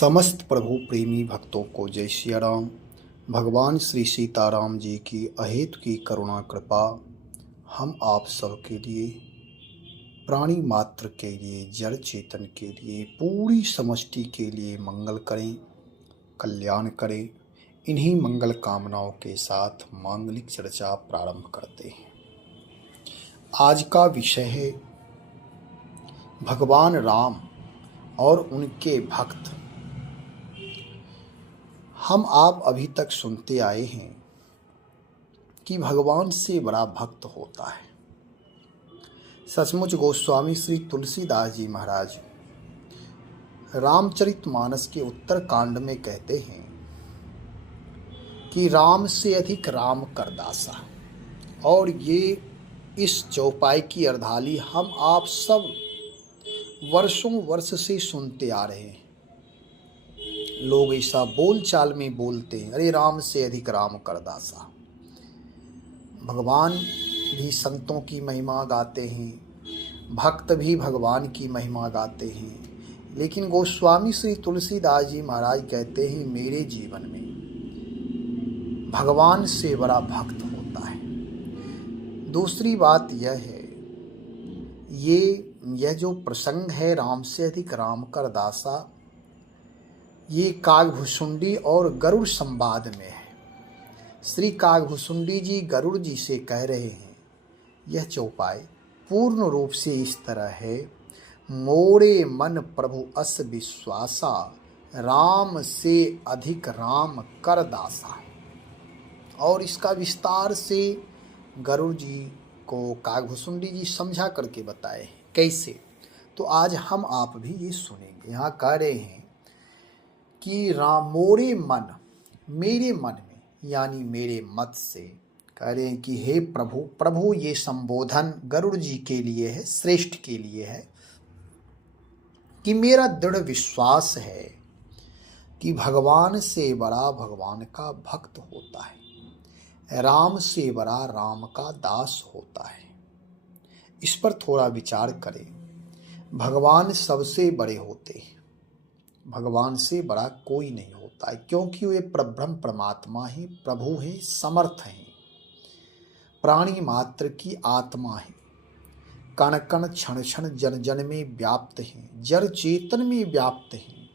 समस्त प्रभु प्रेमी भक्तों को जय श्री राम। भगवान श्री सीताराम जी की अहेतु की करुणा कृपा हम आप सब के लिए, प्राणी मात्र के लिए, जड़ चेतन के लिए, पूरी समष्टि के लिए मंगल करें, कल्याण करें। इन्हीं मंगल कामनाओं के साथ मांगलिक चर्चा प्रारंभ करते हैं। आज का विषय है भगवान राम और उनके भक्त। हम आप अभी तक सुनते आए हैं कि भगवान से बड़ा भक्त होता है। सचमुच गोस्वामी श्री तुलसीदास जी महाराज रामचरितमानस के उत्तर कांड में कहते हैं कि राम से अधिक राम कर दासा। और ये इस चौपाई की अर्धाली हम आप सब वर्षों वर्ष से सुनते आ रहे हैं। लोग ऐसा बोल चाल में बोलते हैं, अरे राम से अधिक राम कर दासा। भगवान भी संतों की महिमा गाते हैं, भक्त भी भगवान की महिमा गाते हैं, लेकिन गोस्वामी श्री तुलसीदास जी महाराज कहते हैं मेरे जीवन में भगवान से बड़ा भक्त होता है। दूसरी बात यह है, यह जो प्रसंग है राम से अधिक राम कर दासा, ये कागभुसुंडी और गरुड़ संवाद में है। श्री कागभुसुंडी जी गरुड़ जी से कह रहे हैं, यह चौपाई पूर्ण रूप से इस तरह है, मोरे मन प्रभु अस विश्वासा, राम से अधिक राम कर दासा। और इसका विस्तार से गरुड़ जी को कागभुसुंडी जी समझा करके बताए कैसे। तो आज हम आप भी ये सुनेंगे। यहाँ कह रहे हैं कि राम मोरे मन, मेरे मन में यानी मेरे मत से कह रहे हैं कि हे प्रभु। प्रभु ये संबोधन गरुड़ जी के लिए है, श्रेष्ठ के लिए है, कि मेरा दृढ़ विश्वास है कि भगवान से बड़ा भगवान का भक्त होता है, राम से बड़ा राम का दास होता है। इस पर थोड़ा विचार करें। भगवान सबसे बड़े होते हैं, भगवान से बड़ा कोई नहीं होता है, क्योंकि वे परब्रह्म परमात्मा ही प्रभु हैं, समर्थ हैं, प्राणी मात्र की आत्मा है, कण कण क्षण क्षण जन जन में व्याप्त हैं, जड़ चेतन में व्याप्त हैं,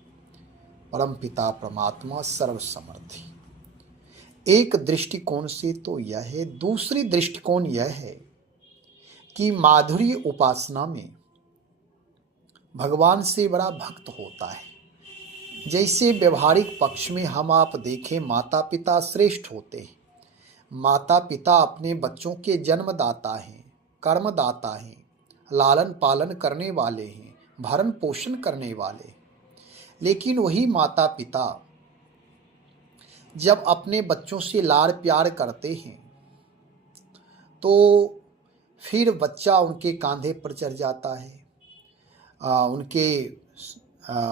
परम पिता परमात्मा सर्वसमर्थ है। एक दृष्टिकोण से तो यह है। दूसरी दृष्टिकोण यह है कि माधुर्य उपासना में भगवान से बड़ा भक्त होता है। जैसे व्यवहारिक पक्ष में हम आप देखें, माता पिता श्रेष्ठ होते हैं। माता पिता अपने बच्चों के जन्मदाता हैं, कर्मदाता हैं, लालन पालन करने वाले हैं, भरण पोषण करने वाले। लेकिन वही माता पिता जब अपने बच्चों से लाड़ प्यार करते हैं तो फिर बच्चा उनके कांधे पर चढ़ जाता है,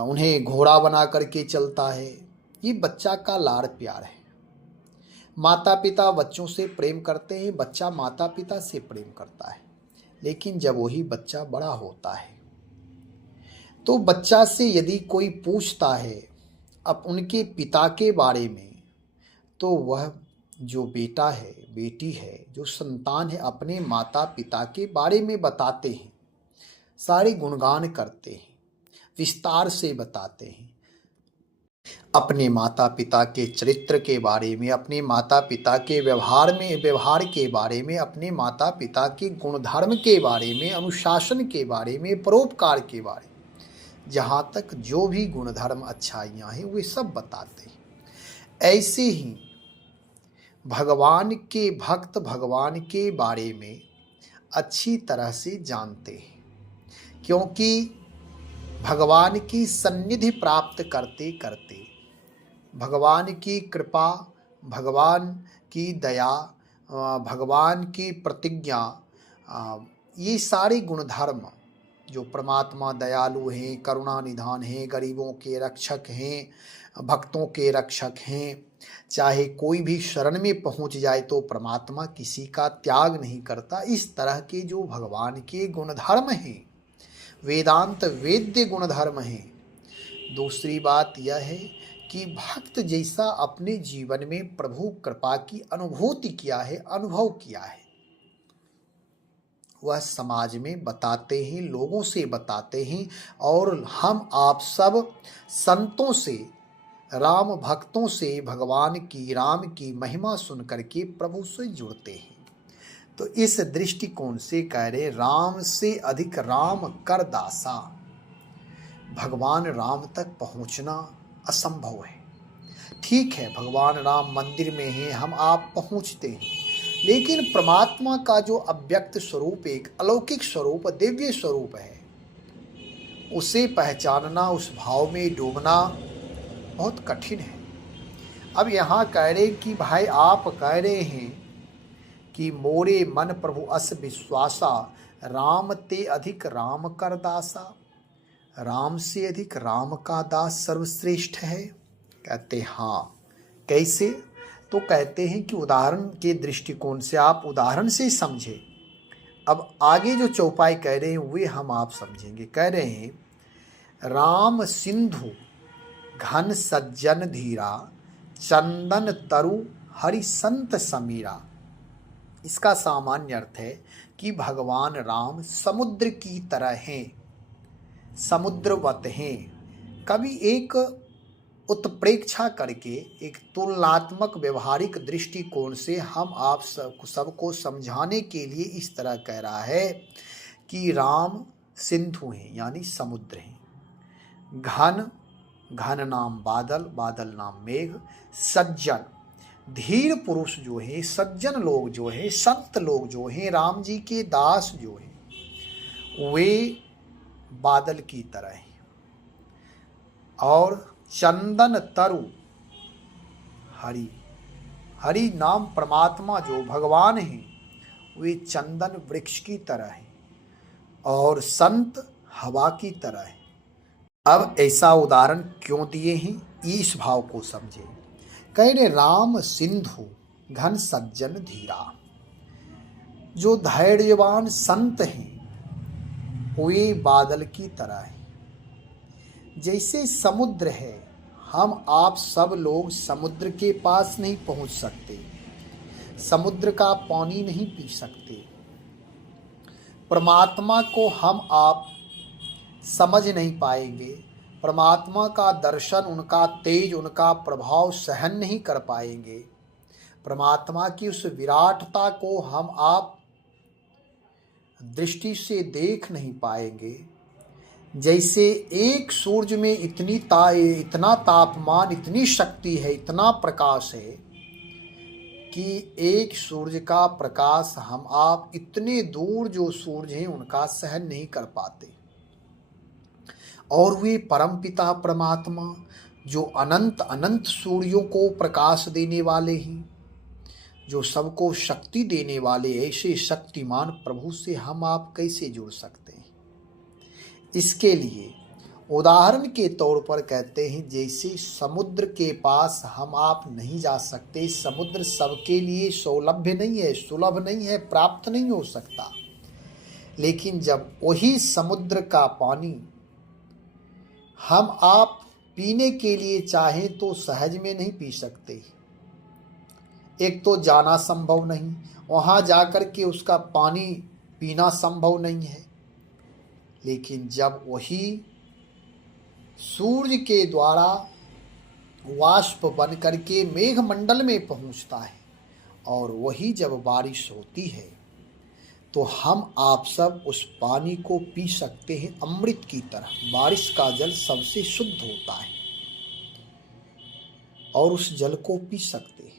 उन्हें घोड़ा बना करके चलता है। ये बच्चा का लाड़ प्यार है। माता पिता बच्चों से प्रेम करते हैं, बच्चा माता पिता से प्रेम करता है। लेकिन जब वही बच्चा बड़ा होता है तो बच्चा से यदि कोई पूछता है अब उनके पिता के बारे में, तो वह जो बेटा है, बेटी है, जो संतान है, अपने माता पिता के बारे में बताते हैं, सारे गुणगान करते हैं, विस्तार से बताते हैं, अपने माता पिता के चरित्र के बारे में, अपने माता पिता के व्यवहार के बारे में, अपने माता पिता के गुणधर्म के बारे में, अनुशासन के बारे में, परोपकार के बारे में, जहाँ तक जो भी गुणधर्म अच्छाइयाँ हैं वे सब बताते हैं। ऐसे ही भगवान के भक्त भगवान के बारे में अच्छी तरह से जानते हैं, क्योंकि भगवान की सन्निधि प्राप्त करते करते, भगवान की कृपा, भगवान की दया, भगवान की प्रतिज्ञा, ये सारे गुणधर्म जो परमात्मा दयालु हैं, करुणा निधान हैं, गरीबों के रक्षक हैं, भक्तों के रक्षक हैं, चाहे कोई भी शरण में पहुंच जाए तो परमात्मा किसी का त्याग नहीं करता। इस तरह के जो भगवान के गुणधर्म हैं, वेदांत वेद्य गुणधर्म हैं, दूसरी बात यह है कि भक्त जैसा अपने जीवन में प्रभु कृपा की अनुभूति किया है, अनुभव किया है, वह समाज में बताते हैं, लोगों से बताते हैं। और हम आप सब संतों से, राम भक्तों से भगवान की, राम की महिमा सुन करके प्रभु से जुड़ते हैं। तो इस दृष्टिकोण से कह रहे, राम से अधिक राम कर दासा। भगवान राम तक पहुंचना असंभव है। ठीक है, भगवान राम मंदिर में हैं, हम आप पहुंचते हैं, लेकिन परमात्मा का जो अव्यक्त स्वरूप, एक अलौकिक स्वरूप, दिव्य स्वरूप है, उसे पहचानना, उस भाव में डूबना बहुत कठिन है। अब यहाँ कह रहे कि भाई आप कह रहे हैं कि मोरे मन प्रभु अस विश्वासा, राम ते अधिक राम कर दासा। राम से अधिक राम का दास सर्वश्रेष्ठ है। कहते हाँ, कैसे? तो कहते हैं कि उदाहरण के दृष्टिकोण से, आप उदाहरण से समझे। अब आगे जो चौपाई कह रहे हैं वे हम आप समझेंगे। कह रहे हैं, राम सिंधु घन सज्जन धीरा, चंदन तरु हरि संत समीरा। इसका सामान्य अर्थ है कि भगवान राम समुद्र की तरह हैं, समुद्रवत हैं। कभी एक उत्प्रेक्षा करके, एक तुलनात्मक व्यवहारिक दृष्टिकोण से हम आप सबको समझाने के लिए इस तरह कह रहा है कि राम सिंधु हैं, यानी समुद्र हैं। घन, घन नाम बादल, बादल नाम मेघ। सज्जन, धीर पुरुष जो है, सज्जन लोग जो है, संत लोग जो हैं, राम जी के दास जो हैं, वे बादल की तरह हैं। और चंदन तरु हरि, हरि नाम परमात्मा जो भगवान हैं, वे चंदन वृक्ष की तरह हैं और संत हवा की तरह हैं। अब ऐसा उदाहरण क्यों दिए हैं, इस भाव को समझे। कह रहे, राम सिंधु घन सज्जन धीरा। जो धैर्यवान संत हैं वे बादल की तरह हैं। जैसे समुद्र है, हम आप सब लोग समुद्र के पास नहीं पहुंच सकते, समुद्र का पानी नहीं पी सकते। परमात्मा को हम आप समझ नहीं पाएंगे, परमात्मा का दर्शन, उनका तेज, उनका प्रभाव सहन नहीं कर पाएंगे। परमात्मा की उस विराटता को हम आप दृष्टि से देख नहीं पाएंगे। जैसे एक सूर्य में इतना तापमान, इतनी शक्ति है, इतना प्रकाश है कि एक सूर्य का प्रकाश हम आप इतने दूर जो सूर्य हैं उनका सहन नहीं कर पाते। और वे परमपिता परमात्मा जो अनंत अनंत सूर्यों को प्रकाश देने वाले हैं, जो सबको शक्ति देने वाले, ऐसे शक्तिमान प्रभु से हम आप कैसे जुड़ सकते हैं? इसके लिए उदाहरण के तौर पर कहते हैं, जैसे समुद्र के पास हम आप नहीं जा सकते, समुद्र सबके लिए सौलभ्य नहीं है, सुलभ नहीं है, प्राप्त नहीं हो सकता। लेकिन जब वही समुद्र का पानी हम आप पीने के लिए चाहें तो सहज में नहीं पी सकते। एक तो जाना संभव नहीं, वहाँ जाकर के उसका पानी पीना संभव नहीं है। लेकिन जब वही सूर्य के द्वारा वाष्प बन करके मेघमंडल में पहुँचता है और वही जब बारिश होती है तो हम आप सब उस पानी को पी सकते हैं अमृत की तरह। बारिश का जल सबसे शुद्ध होता है और उस जल को पी सकते हैं।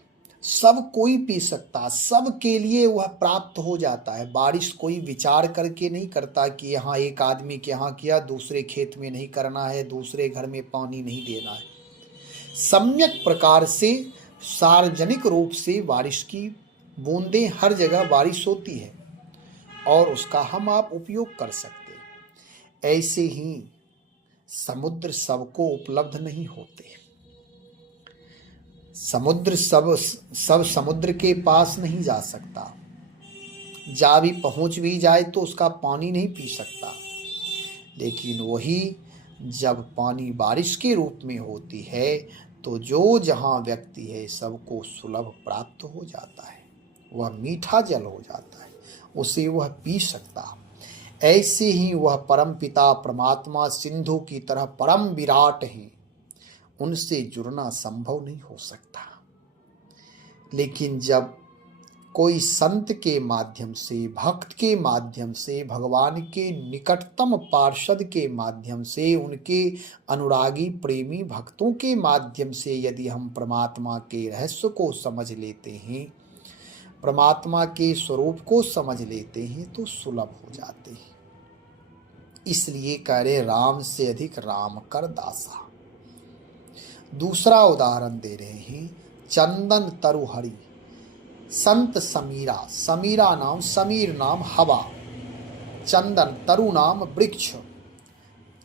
सब कोई पी सकता, सब के लिए वह प्राप्त हो जाता है। बारिश कोई विचार करके नहीं करता कि यहाँ एक आदमी के यहाँ किया, दूसरे खेत में नहीं करना है, दूसरे घर में पानी नहीं देना है। सम्यक प्रकार से सार्वजनिक रूप से बारिश की बूंदें हर जगह बारिश होती है और उसका हम आप उपयोग कर सकते। ऐसे ही समुद्र सबको उपलब्ध नहीं होते। समुद्र सब समुद्र के पास नहीं जा सकता, पहुंच भी जाए तो उसका पानी नहीं पी सकता। लेकिन वही जब पानी बारिश के रूप में होती है तो जो जहाँ व्यक्ति है सबको सुलभ प्राप्त हो जाता है, वह मीठा जल हो जाता है, उसे वह पी सकता। ऐसे ही वह परम पिता परमात्मा सिंधु की तरह परम विराट हैं, उनसे जुड़ना संभव नहीं हो सकता। लेकिन जब कोई संत के माध्यम से, भक्त के माध्यम से, भगवान के निकटतम पार्षद के माध्यम से, उनके अनुरागी प्रेमी भक्तों के माध्यम से यदि हम परमात्मा के रहस्य को समझ लेते हैं, परमात्मा के स्वरूप को समझ लेते हैं, तो सुलभ हो जाते हैं। इसलिए कह रहे राम से अधिक राम कर दासा। दूसरा उदाहरण दे रहे हैं, चंदन तरुहरि संत समीरा। समीरा नाम, समीर नाम हवा, चंदन तरु नाम वृक्ष।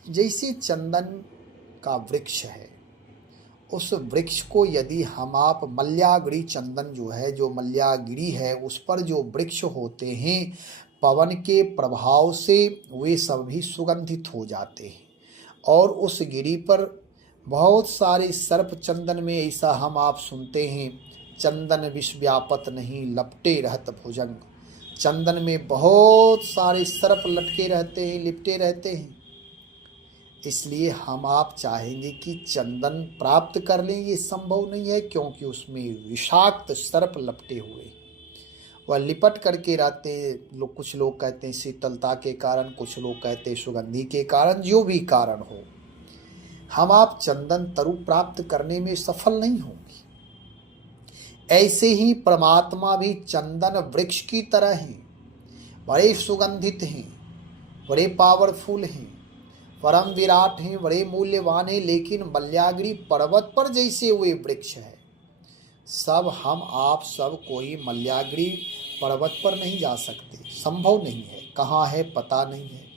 जैसे चंदन का वृक्ष है, उस वृक्ष को यदि हम आप मल्यागिरी चंदन जो है, जो मल्यागिरी है, उस पर जो वृक्ष होते हैं, पवन के प्रभाव से वे सब भी सुगंधित हो जाते हैं। और उस गिरी पर बहुत सारे सर्प, चंदन में ऐसा हम आप सुनते हैं, चंदन विष व्यापत नहीं लपटे रहत भुजंग। चंदन में बहुत सारे सर्प लटके रहते हैं, लिपटे रहते हैं। इसलिए हम आप चाहेंगे कि चंदन प्राप्त कर लें, ये संभव नहीं है, क्योंकि उसमें विषाक्त सर्प लपटे हुए, वह लिपट करके रहते हैं। कुछ लोग कहते हैं शीतलता के कारण, कुछ लोग कहते हैं सुगंधी के कारण, जो भी कारण हो, हम आप चंदन तरु प्राप्त करने में सफल नहीं होंगे। ऐसे ही परमात्मा भी चंदन वृक्ष की तरह हैं, बड़े सुगंधित हैं, बड़े पावरफुल हैं, परम विराट हैं, बड़े मूल्यवान हैं। लेकिन मल्यागिरी पर्वत पर जैसे वे वृक्ष है, सब हम आप सब कोई मल्यागिरी पर्वत पर नहीं जा सकते, संभव नहीं है। कहाँ है पता नहीं है।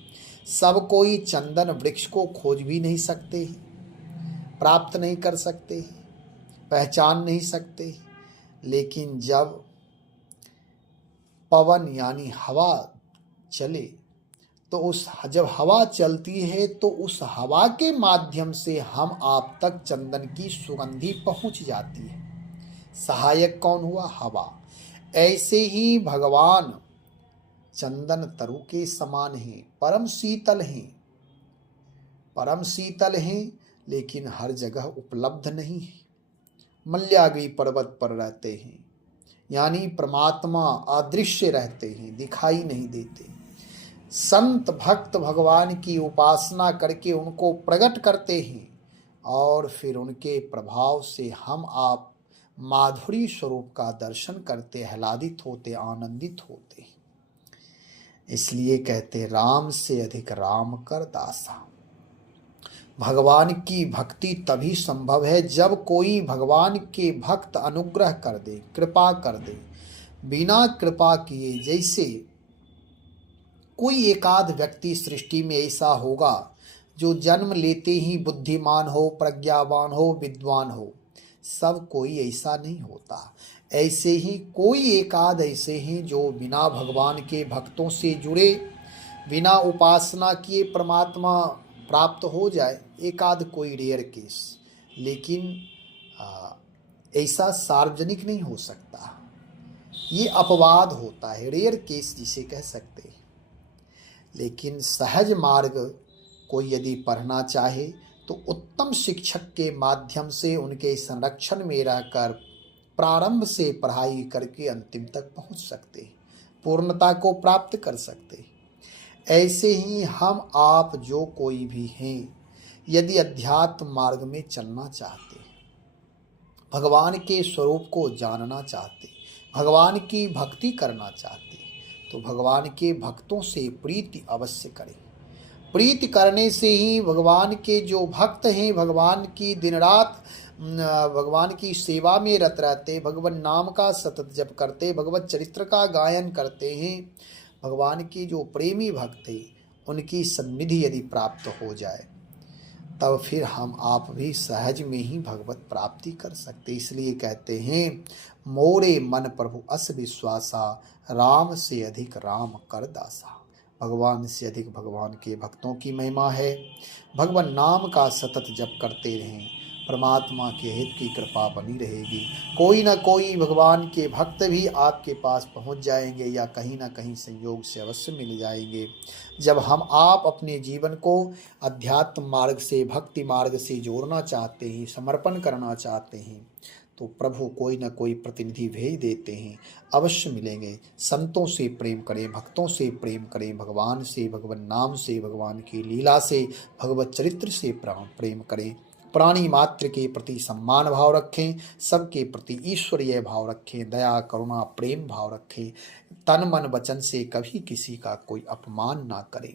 सब कोई चंदन वृक्ष को खोज भी नहीं सकते, प्राप्त नहीं कर सकते, पहचान नहीं सकते। लेकिन जब पवन यानी हवा चले, तो जब हवा चलती है तो उस हवा के माध्यम से हम आप तक चंदन की सुगंधी पहुंच जाती है। सहायक कौन हुआ? हवा। ऐसे ही भगवान चंदन तरु के समान हैं, परम शीतल हैं, परम शीतल हैं, लेकिन हर जगह उपलब्ध नहीं है। मल्यागिरी पर्वत पर रहते हैं, यानी परमात्मा अदृश्य रहते हैं, दिखाई नहीं देते। संत भक्त भगवान की उपासना करके उनको प्रकट करते हैं, और फिर उनके प्रभाव से हम आप माधुरी स्वरूप का दर्शन करते, आह्लादित होते, आनंदित होते। इसलिए कहते राम से अधिक राम कर दासा। भगवान की भक्ति तभी संभव है जब कोई भगवान के भक्त अनुग्रह कर दे, कृपा कर दे। बिना कृपा किए, जैसे कोई एकाध व्यक्ति सृष्टि में ऐसा होगा जो जन्म लेते ही बुद्धिमान हो, प्रज्ञावान हो, विद्वान हो, सब कोई ऐसा नहीं होता। ऐसे ही कोई एकाध ऐसे हैं जो बिना भगवान के भक्तों से जुड़े, बिना उपासना किए परमात्मा प्राप्त हो जाए, एकाध कोई रेयर केस। लेकिन ऐसा सार्वजनिक नहीं हो सकता, ये अपवाद होता है, रेयर केस जिसे कह सकते हैं। लेकिन सहज मार्ग कोई यदि पढ़ना चाहे तो उत्तम शिक्षक के माध्यम से उनके संरक्षण में रहकर प्रारंभ से पढ़ाई करके अंतिम तक पहुंच सकते, पूर्णता को प्राप्त कर सकते। ऐसे ही हम आप जो कोई भी हैं, यदि अध्यात्म मार्ग में चलना चाहते, भगवान के स्वरूप को जानना चाहते, भगवान की भक्ति करना चाहते, तो भगवान के भक्तों से प्रीति अवश्य करें। प्रीति करने से ही भगवान के जो भक्त हैं, भगवान की दिन रात भगवान की सेवा में रत रहते, भगवान नाम का सतत जप करते, भगवत चरित्र का गायन करते हैं, भगवान की जो प्रेमी भक्त हैं, उनकी सन्निधि यदि प्राप्त हो जाए, तब फिर हम आप भी सहज में ही भगवत प्राप्ति कर सकते। इसलिए कहते हैं मोरे मन प्रभु अस विश्वासा, राम से अधिक राम कर दासा। भगवान से अधिक भगवान के भक्तों की महिमा है। भगवान नाम का सतत जप करते रहें, परमात्मा के हित की कृपा बनी रहेगी। कोई ना कोई भगवान के भक्त भी आपके पास पहुंच जाएंगे या कहीं ना कहीं संयोग से अवश्य मिल जाएंगे। जब हम आप अपने जीवन को अध्यात्म मार्ग से, भक्ति मार्ग से जोड़ना चाहते हैं, समर्पण करना चाहते हैं, तो प्रभु कोई ना कोई प्रतिनिधि भेज देते हैं, अवश्य मिलेंगे। संतों से प्रेम करें, भक्तों से प्रेम करें, भगवान से, भगवान नाम से, भगवान की लीला से, भगवत चरित्र से प्रेम करें। प्राणी मात्र के प्रति सम्मान भाव रखें, सबके प्रति ईश्वरीय भाव रखें, दया करुणा प्रेम भाव रखें। तन मन वचन से कभी किसी का कोई अपमान ना करें,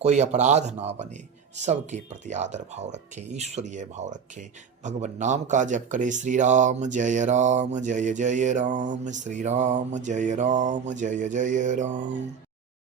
कोई अपराध ना बने, सबके प्रति आदर भाव रखें, ईश्वरीय भाव रखें। भगवान नाम का जप करें। श्री राम जय राम, जय जय राम, श्री राम जय राम, जय जय राम।